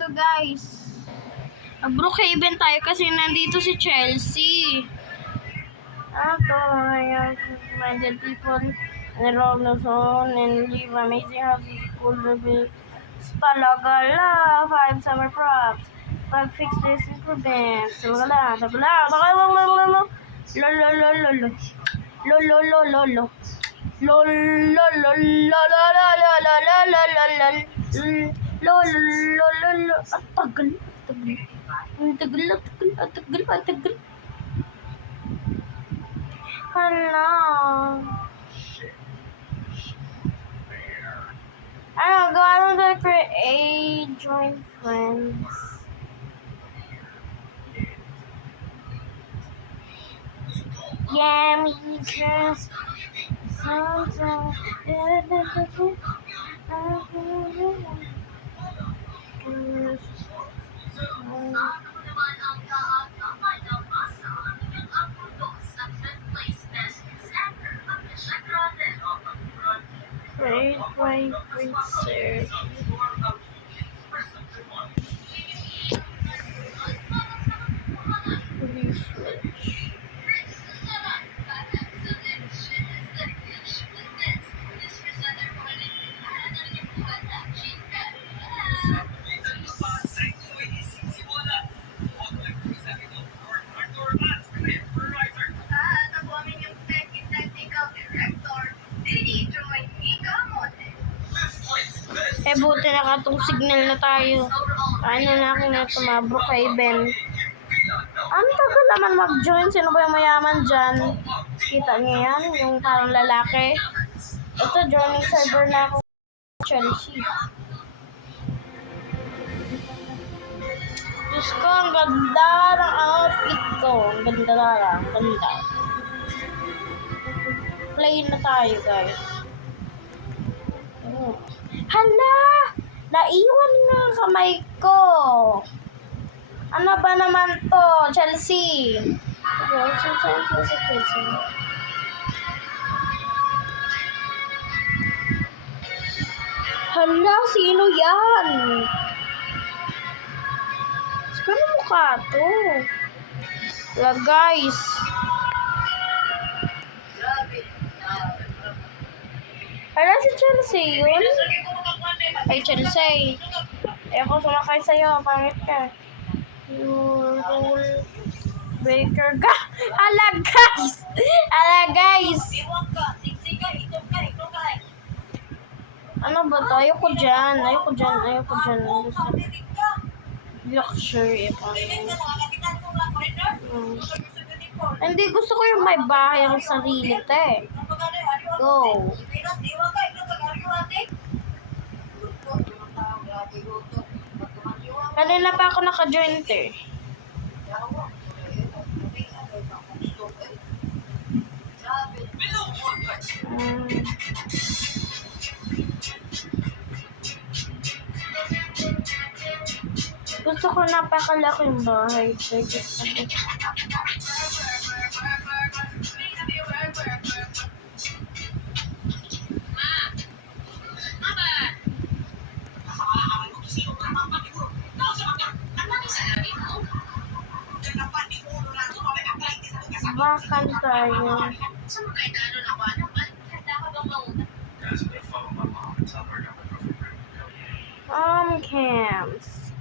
dito, guys. Brookhaven tayo kasi nandito si Chelsea. I minded people enroll the zone and live amazing houses, school living, talaga la, 5 summer props, 5 fixed days improvements, talaga la, Hello. I don't go. I don't go create join friends. Yeah, me just sometimes. Great research. Eh, buti nakatong signal na tayo. Ano na ako na tumabro kay Ben. Ang tagal naman mag-join. Sino ba yung mayaman dyan? Kita niyo yan? Yung parang lalaki. Ito, joining server na ako. Chelsea. Diyos ko, ang ganda ng outfit ko. Ang ganda lang. Ang ganda. Play na tayo, guys. Hala! Naiwan nga ang kamay ko. Ano ba naman to, Chelsea? Hala, sino yan? Sino mukha to? Hala, guys. Hala, si Chelsea yun? Ay, Chelsea. Ayoko sumakay sa'yo. Pangit ka. Rule breaker ka. Hala, guys. Hala, guys. Ano ba to? Ayoko dyan. Luxury. Hindi, gusto ko yung may bahay ang sarili, te. Go. Kanina pa ako naka-join, te. Gusto ko napakalaki yung bahay. Bakan tayo. Camps.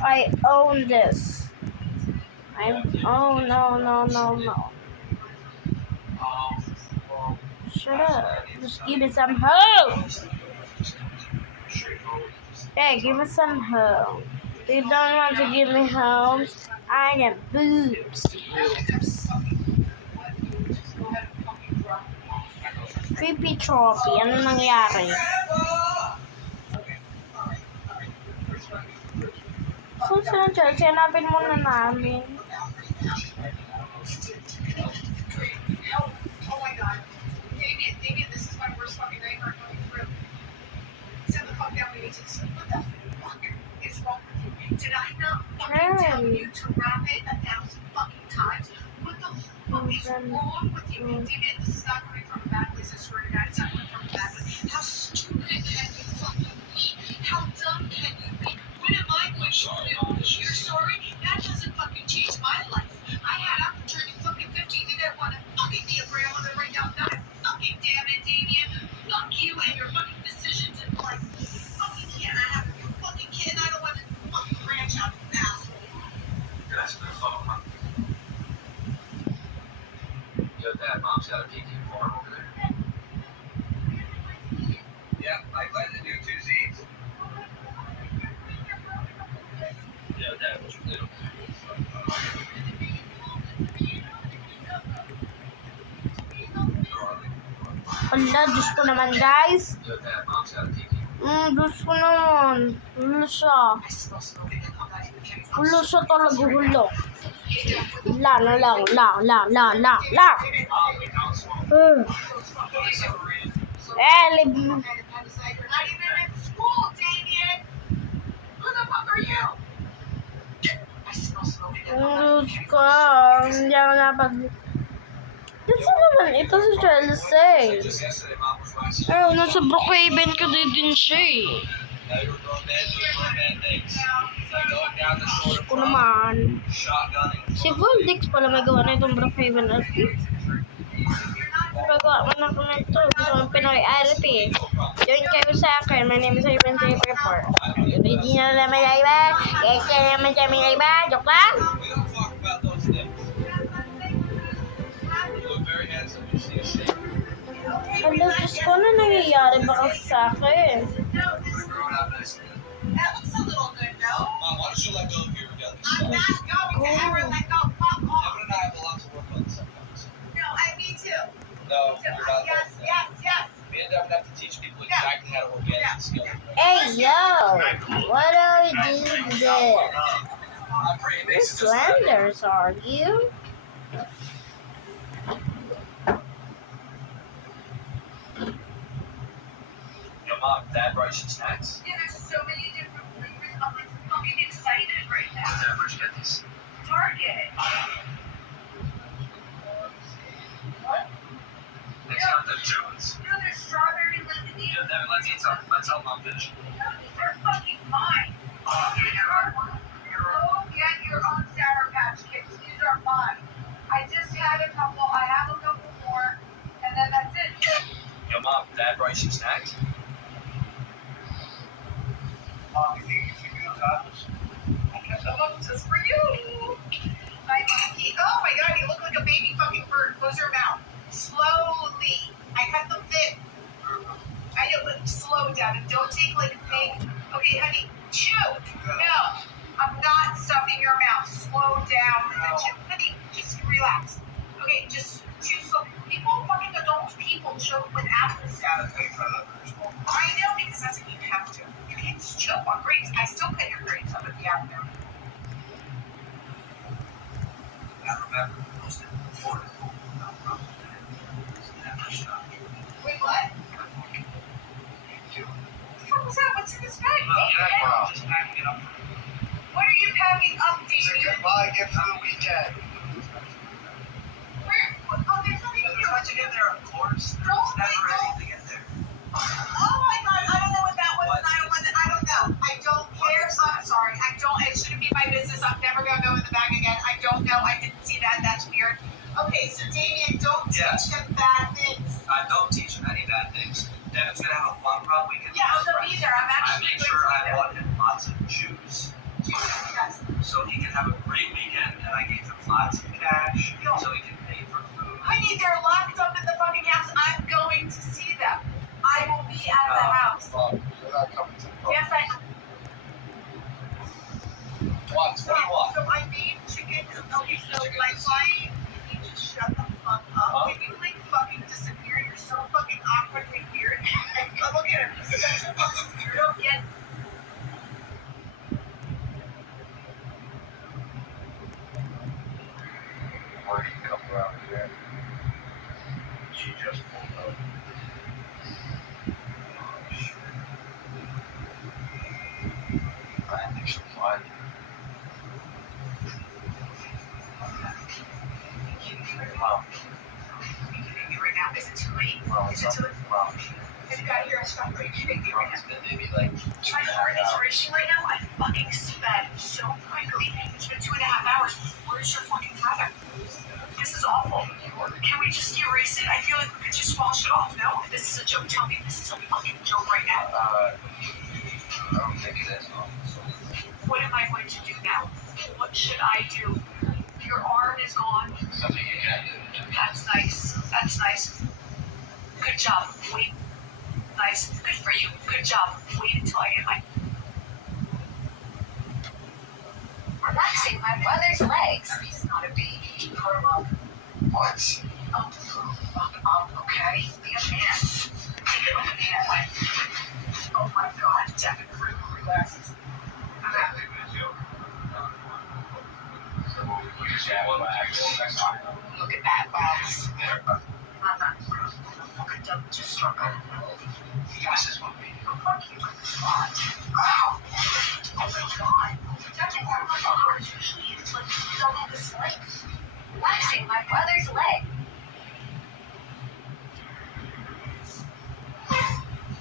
I own this. Oh, no. Shut up. Just give me some hope. Hey, give me some hope. If you don't want to give me hope, I get boobs. Creepy trophy. Ano nangyari? So, sila Chelsea, hanapin muna namin. Damien, this is my worst fucking nightmare coming through. Send the fuck down, we need to sleep. What the fuck is wrong with you? Did I not fucking tell you to wrap it 1,000 fucking times? What the fuck is wrong with you? Damien, this is not coming from a bad place, I swear to God, it's not coming from a bad place. How stupid can you fucking be? How dumb can you be? Ala, Diyos ko naman, guys. Diyos ko naman. Hulo siya. Hulo siya talaga, hulo. Lang. Lib. Diyos ko. Hindi ako napag... Kasi naman, ito si Chelsea. Nasa Brookhaven ka din siya eh. Diyos ko naman. Si Voldix pala may gawa na itong Brookhaven RP. Nagawa man ako na ito. Gusto mong Pinoy RP. Join kayo sa akin. My name is Ivan J. 4. Hindi na naman iba. Kaya naman kami iba. Joke lang. Hello, Diyos ko, ano nangyayari ba kasi sa akin? That looks a little good, no? Mom, why don't you let go of your rebellion? I'm not going to ever let go. Fuck Evan off. and I have a lot to work on sometimes. No, me too. No, you're not. Yes. Me and Devin have to teach people exactly how to organize the skill. Hey, yo! What are you doing there? I'm pretty What basic. slenders are you? Yo, Mom, Dad brought you some snacks? Yeah, there's so many different flavors. I'm like fucking excited right now. Dad, where'd you get these? Target. What? It's got the tunes. You know, there's strawberry lemonade. Yo, Devin, let's eat some. Let's help Mom finish. No, these are fucking mine. Go get your own Sour Patch Kids. These are mine. I just had a couple. I have a couple more, and then that's it. Yo, Mom, Dad brought you some snacks? Mom, you think you can do those? I kept them up just for you. My monkey. Oh my god, you look like a baby fucking bird. Close your mouth. Slowly. I cut them thick. I know, but slow down and don't take like a big. Okay, honey, chew. No, I'm not stuffing your mouth. Slow down and then chew. Honey, just relax. Okay, just chew slow. People, fucking adult people, choke with apples. I know because that's what you have to. You can't just choke on grapes. I still cut your grapes up at the afternoon. I remember the most important never stop. Wait, what? What the fuck was that? What's in this bag? Mom, just packing it up. What are you packing up, It's a David? goodbye gift for the weekend. Where? Oh, there's nothing in here. What'd you get there, of course? There's Don't never wait, don't. anything in there. Oh my god, I don't know what that was. What? I don't know. I don't care. I'm sorry. I don't. It shouldn't be my business. I'm never gonna go in the bag again. I don't know. I didn't see that. That's weird. Okay, so Damien, don't Yeah. teach him bad things. I don't teach him any bad things. Devin's gonna have a fun prom weekend. Yeah, I'm gonna be there. I'm I actually make going sure to be I there. bought him lots of juice Yes. so he can have a great weekend, and I gave him lots of cash Yo. so he can pay for food. Honey, they're locked up in the fucking house. I'm going to see them. I will be at the house. Well, you're not coming to the prom. Yes, I. What? What do you want? So I made chicken. Okay, so my client, you need to shut the fuck up. Huh? Can you like fucking disappear? You're so fucking awkwardly weird. And look at him. He's such a fucking weirdo. Yes. Why do you come around here? She just pulled up. I think she'll fly. Mom, Right now, is it too late? well, Is it too late? Mom, Have you got here? Stop. Are you kidding me right it's now? been maybe like My heart is racing right now. I fucking sped so quickly. It's been 2.5 hours. Where's your fucking brother? This is awful. Can we just erase it? I feel like we could just wash it off, no? If this is a joke, tell me this is a fucking joke right now. I don't think it is, Mom. What am I going to do now? What should I do? Your arm is gone. Something you can do. That's nice. That's nice. Good job. Wait. Nice. Good for you. Good job. Wait until I get my... Relaxing my brother's legs. He's not a baby. Grow up. What? Oh, fuck up, okay? Be a man. Take it like a man. Oh my god, Devin, relax. I'm happy with you. Look at that, Box. I'm not fucking dumb, just struggle. This is what we do. Fuck you with this lot. Wow. Oh my god. Touching her motherfuckers usually is like double the sling. Waxing my brother's leg.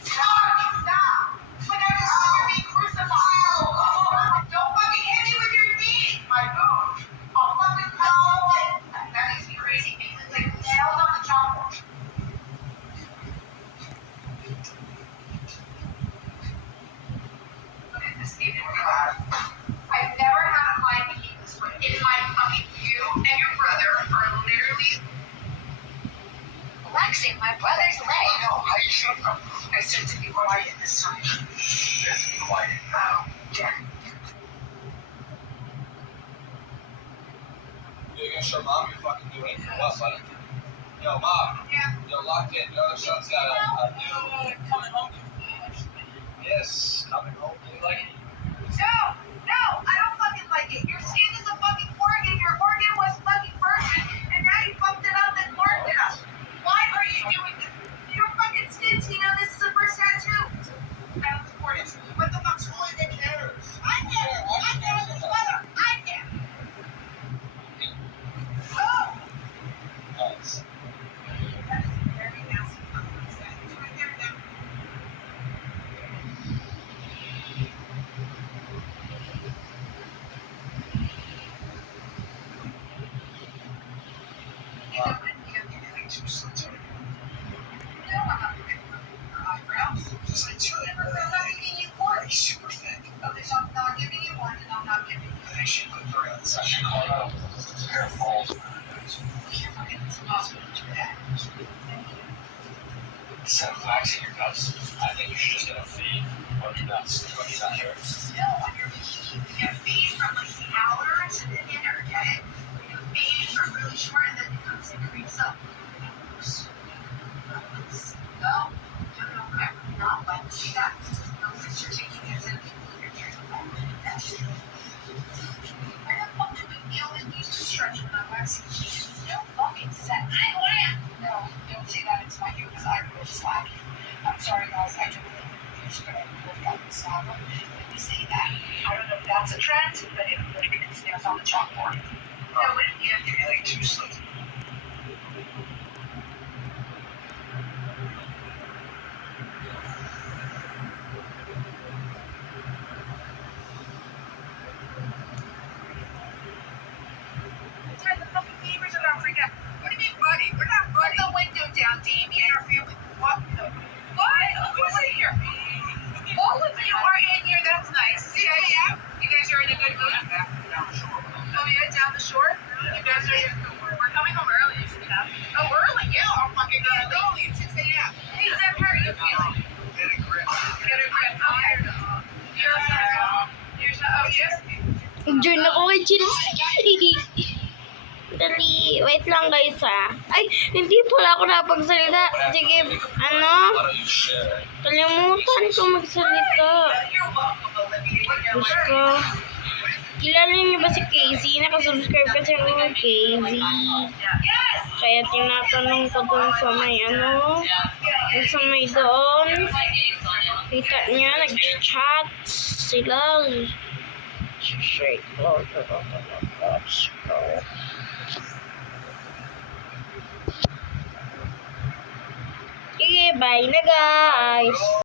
Stop! Whenever you're being crucified. Don't fucking hit me with your knees, my boot. I'll fucking that makes me crazy because it's like nails on the chalkboard. Look at this dude. I've never had a client behave this way. It's like fucking you and your brother are literally flexing my brother's leg. No, I said to be quiet this time. Just be quiet. Oh, yeah. You're gonna show mom you're fucking doing it for what, buddy? Yo, mom. Yeah. Yo, locked in. Your other son's got a new coming home. Yes, coming home. Do you like it? No, I don't fucking like it. Your skin is a fucking organ. Your organ was fucking virgin, and now you fucked it up and marked it up. Why are you doing this? Your fucking skin, Tina. This is the first tattoo. I don't support it. What the fuck's holy that cares? I care. I care with this weather. I care. Oh! Nice. That is very nasty. It's right there now. You know what? You're like too slits on. No, I'm not looking for eyebrows. Just like two. I'm not giving you one. Super thick. Okay, so I'm not giving you one, and I'm not giving you. I think she put three on the session called out. Hair falls. You're fucking impossible to do that. Instead of waxing your nuts, I think you should just get a fade on your nuts. When you're not here. Still on your bikini, you get fade from like the outer to the inner, get it? You fade from really short, and then it comes and creeps up. No, I'm not like see that. No, because you're taking it and you're trying to that's it. Where the fuck do we feel the need to stretch when I'm waxing? No fucking set. I want. No, don't say that. It's my you because I really slack. I'm sorry, guys. I don't think you're scared of fucking slob. Let me say that. I don't know if that's a trend, but it really it's nails on the chalkboard. No, You're like two slits. Turn the fucking neighbors about freak out. What do you mean, buddy? We're not buddy. Put the window down, Damien. Our family. What? The, what? Who's in here? All of you are in here. That's nice. Yeah. You guys are in a good mood. Oh yeah, down the shore. You guys are. We're coming home early. You should have. Oh, early? Yeah. I'll fucking go early at 6 a.m. Hey, Zeb, how are you feeling? Get a grip. Get a grip. Okay. Here's oh yes. Diyan ako kay Chelsea. Dali, wait lang guys ha. Ay, hindi pala ako napagsalita. Sige, ano? Why don't you share? Kalimutan ko magsalita. You're welcome, Olivia. Gusto. Kilala niyo ba si Casey? Nakasubscribe kasi ako kay Casey. Yes. Kaya tinatanong ko dun sa may ano. Dun sa may doon. Kita niya, nag-chat sila. Straight close. Sige, bye na guys.